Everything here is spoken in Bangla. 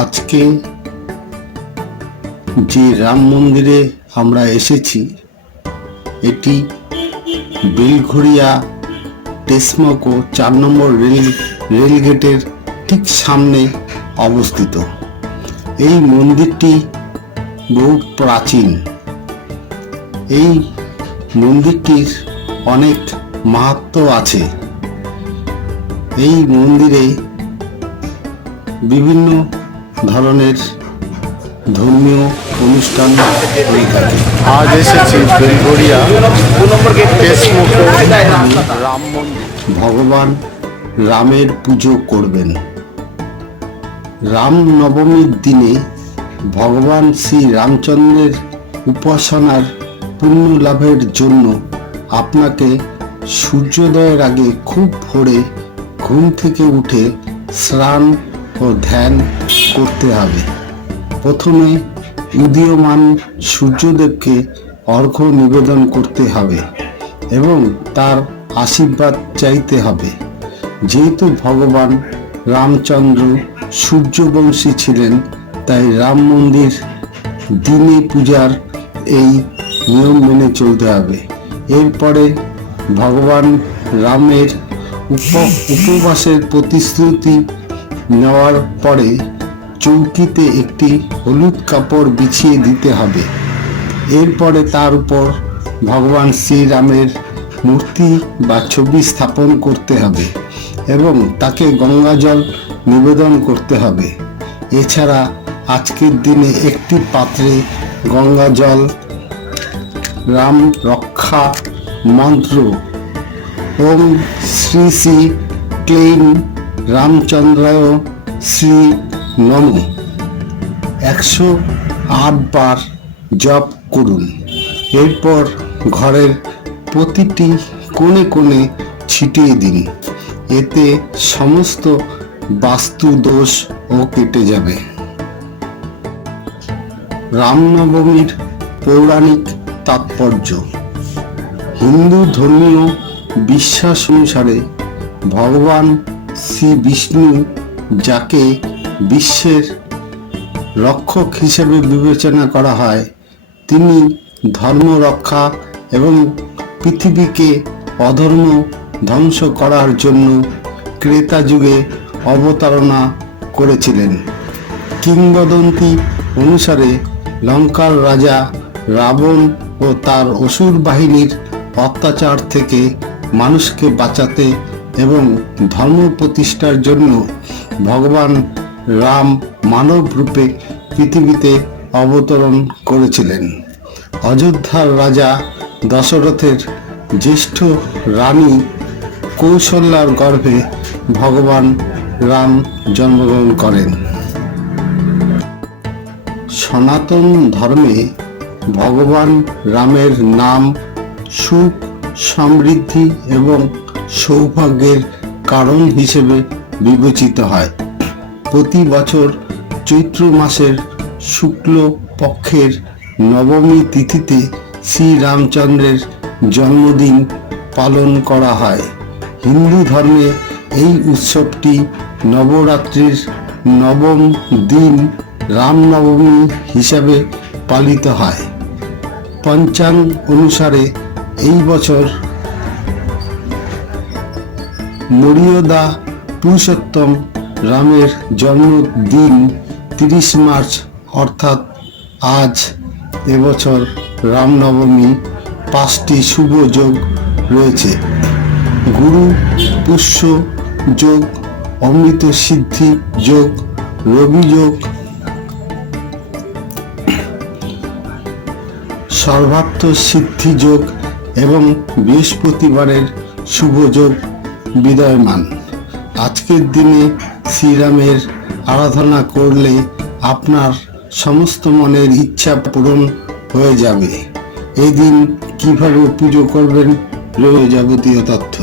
আজকে যে রাম মন্দিরে আমরা এসেছি, এটি বেলঘড়িয়া টেসমকো চার নম্বর রেল রেলগেটের ঠিক সামনে অবস্থিত। এই মন্দিরটি বহু প্রাচীন। এই মন্দিরটির অনেক মাহাত্ম আছে। এই মন্দিরে বিভিন্ন ধরনের ধর্মীয় অনুষ্ঠান হয়ে থাকে আজ এসেছি বেলগড়িয়া রাম ভগবান রামের পুজো করবেন। রাম নবমীর দিনে ভগবান শ্রী রামচন্দ্রের উপাসনার পুণ্য লাভের জন্য আপনাকে সূর্যোদয়ের আগে খুব ভোরে ঘুম থেকে উঠে স্নান ও ধ্যান করতে হবে। প্রথমে উদীয়মান সূর্যদেবকে অর্ঘ্য নিবেদন করতে হবে এবং তার আশীর্বাদ চাইতে হবে। যেহেতু ভগবান রামচন্দ্র সূর্যবংশী ছিলেন, তাই রাম মন্দির দিনে পূজার এই নিয়ম মেনে চলতে হবে। এরপরে ভগবান রামের উপ উপবাসের প্রতিশ্রুতি নেওয়ার পরে চৌকিতে একটি হলুদ কাপড় বিছিয়ে দিতে হবে। এরপরে তার উপর ভগবান শ্রীরামের মূর্তি বা ছবি স্থাপন করতে হবে এবং তাকে গঙ্গা জল নিবেদন করতে হবে। এছাড়া আজকের দিনে একটি পাত্রে গঙ্গা জল রাম রক্ষা মন্ত্র, ওম শ্রী শ্রী ক্লেম রামচন্দ্রায় শ্রী নম। একশো আট বার জপ করুন। এরপর ঘরের প্রতিটি কোণে কোণে ছিটিয়ে দিন। এতে সমস্ত বাস্তু দোষ ও কেটে যাবে। রামনবমীর পৌরাণিক তাৎপর্য। হিন্দু ধর্মীয় বিশ্বাস অনুসারে ভগবান শ্রী বিষ্ণু যাকে বিশ্বের রক্ষক হিসেবে বিবেচনা করা হয়, তিনি ধর্ম রক্ষা এবং পৃথিবীকে অধর্ম ধ্বংস করার জন্য ক্রেতা যুগে অবতারণা করেছিলেন। কিংবদন্তি অনুসারে লঙ্কার রাজা রাবণ ও তার অসুর বাহিনীর অত্যাচার থেকে মানুষকে বাঁচাতে এবং ধর্ম প্রতিষ্ঠার জন্য ভগবান রাম মানব রূপে পৃথিবীতে অবতরণ করেছিলেন। অযোধ্যার রাজা দশরথের জ্যেষ্ঠ রানী কৌশল্যার গর্ভে ভগবান রাম জন্মগ্রহণ করেন। সনাতন ধর্মে ভগবান রামের নাম সুখ, সমৃদ্ধি এবং সৌভাগ্যের কারণ হিসেবে বিবেচিত হয়। প্রতি বছর চৈত্র মাসের শুক্ল পক্ষের নবমী তিথিতে শ্রীরামচন্দ্রের জন্মদিন পালন করা হয়। হিন্দু ধর্মে এই উৎসবটি নবরাত্রির নবম দিন রামনবমী হিসাবে পালিত হয়। পঞ্চাঙ্গ অনুসারে এই বছর মরিয়দা পুরুষোত্তম রামের জন্মদিন তিরিশ মার্চ, অর্থাৎ আজ এবছর রামনবমী পাঁচটি শুভ যোগ রয়েছে। গুরু পুষ্য যোগ, অমৃত সিদ্ধি যোগ, রবি যোগ, সর্বার্থ সিদ্ধি যোগ এবং বৃহস্পতিবারের শুভ যোগ বিদয়মান। আজকের দিনে শ্রীরামের আরাধনা করলে আপনার সমস্ত মনের ইচ্ছা পূরণ হয়ে যাবে। এদিন কীভাবে পুজো করবেন, রয়ে যাবতীয় তথ্য।